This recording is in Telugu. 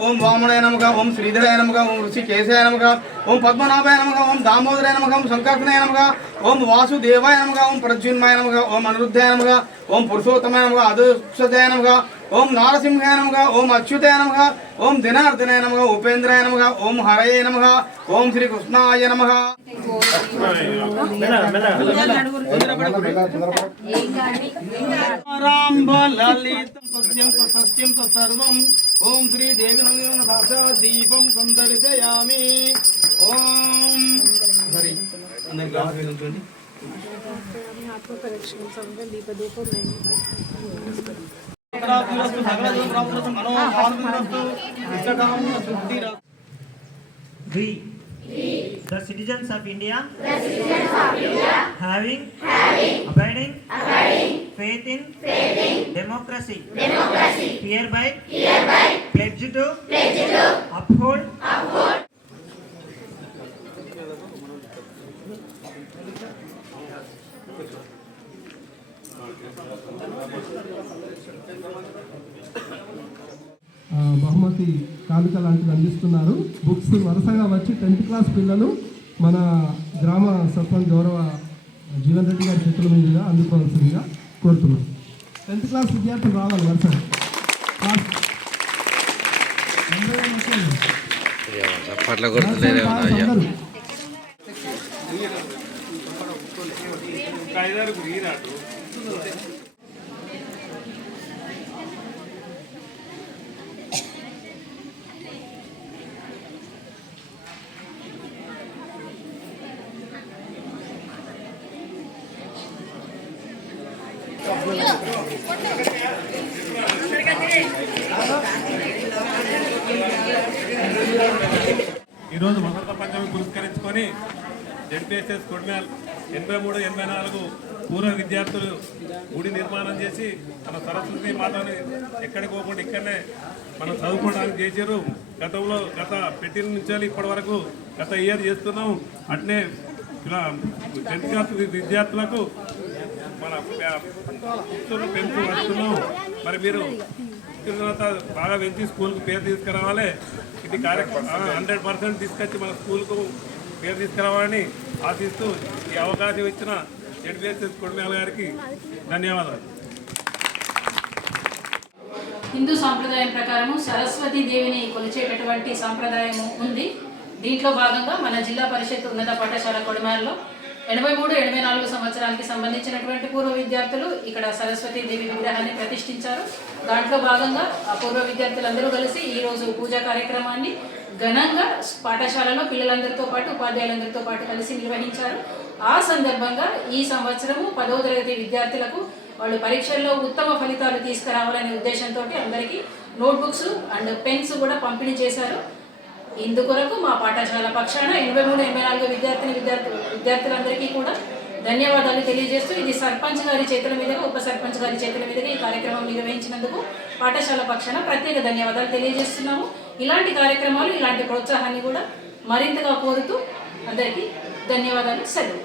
ओम वामनाय नमः ओम श्रीधराय नमः ओम ऋषिकेशाय नमः ओम पद्मनाभाय नमः ओम दामोदराय नमः ओम शंकरनाय नमः ओम वासुदेवाय नमः ओम प्रद्युम्नाय नमः ओम अनिरुद्धाय नमः ओम पुरुषोत्तमाय नमः अदुक्षताय नमः ओम नारसिंहाय नमः ओम अच्युताय नमः ओम दिनार्दनाय नमः उपेन्द्राय नमः ओम हरये नमः ओम श्री कृष्णाय नमः सत्यं सर्वं ओम श्री देवी दीपं संदर्शयामि ओम सरी अंदर ग्लास वेदुंटुंडी आत्मपरीक्षण समझ दीपदूपం We, the citizens of India, having abiding faith in democracy, hereby pledge to uphold బహుమతి కానుక లాంటివి అందిస్తున్నారు. బుక్స్ వరుసగా వచ్చి 10th క్లాస్ పిల్లలు మన గ్రామ సర్పంచ్ గౌరవ జీవన్ రెడ్డి గారి చేతుల మీదుగా అందుకోవాల్సిందిగా కోరుతున్నాం. 10th క్లాస్ విద్యార్థులు రావాలి వరుసగా. ఈరోజు వసంత పంచమి పురస్కరించుకొని జెడ్పీఎస్ఎస్ కొడిమ్యాల్ 83-84 పూర్వ విద్యార్థులు గుడి నిర్మాణం చేసి మన సరస్వతి మాతని ఎక్కడికి పోకుండా ఇక్కడనే మనం చదువుకోవడానికి చేశారు. గత పెట్టిన నుంచి ఇప్పటి వరకు గత ఇయర్ చేస్తున్నాం. అట్నే ఇలా 10th క్లాస్ విద్యార్థులకు మన పెంపు వస్తున్నాం. మరి మీరు తర్వాత బాగా పెంచి స్కూల్కి పేరు తీసుకురావాలి. ఇది కార్యక్రమం 100% తీసుకొచ్చి మన స్కూల్కు పేరు తీసుకురావాలని ఆశిస్తూ ఈ అవకాశం ఇచ్చిన జెడ్పీఎస్ఎస్ కొడిమ్యాల్ గారికి ధన్యవాదాలు. హిందూ సాంప్రదాయం ప్రకారము సరస్వతీ దేవిని కొలిచేటటువంటి సాంప్రదాయం ఉంది. దీంట్లో భాగంగా మన జిల్లా పరిషత్ ఉన్నత పాఠశాల కొడిమ్యాల్లో 83-84 సంవత్సరాలకి సంబంధించినటువంటి పూర్వ విద్యార్థులు ఇక్కడ సరస్వతీ దేవి విగ్రహాన్ని ప్రతిష్ఠించారు. దాంట్లో భాగంగా ఆ పూర్వ విద్యార్థులందరూ కలిసి ఈరోజు పూజా కార్యక్రమాన్ని ఘనంగా పాఠశాలలో పిల్లలందరితో పాటు ఉపాధ్యాయులందరితో పాటు కలిసి నిర్వహించారు. ఆ సందర్భంగా ఈ సంవత్సరము 10వ తరగతి విద్యార్థులకు వాళ్ళు పరీక్షల్లో ఉత్తమ ఫలితాలు తీసుకురావాలనే ఉద్దేశంతో అందరికీ నోట్బుక్స్ అండ్ పెన్స్ కూడా పంపిణీ చేశారు. ఇందుకొరకు మా పాఠశాల పక్షాన 83-84 విద్యార్థులందరికీ కూడా ధన్యవాదాలు తెలియజేస్తూ ఇది సర్పంచ్ గారి చేతుల మీదుగా ఉప సర్పంచ్ గారి చేతుల మీదుగా ఈ కార్యక్రమం నిర్వహించినందుకు పాఠశాల పక్షాన ప్రత్యేక ధన్యవాదాలు తెలియజేస్తున్నాము. ఇలాంటి కార్యక్రమాలు ఇలాంటి ప్రోత్సాహాన్ని కూడా మరింతగా కోరుతూ అందరికీ ధన్యవాదాలు. సెలవు.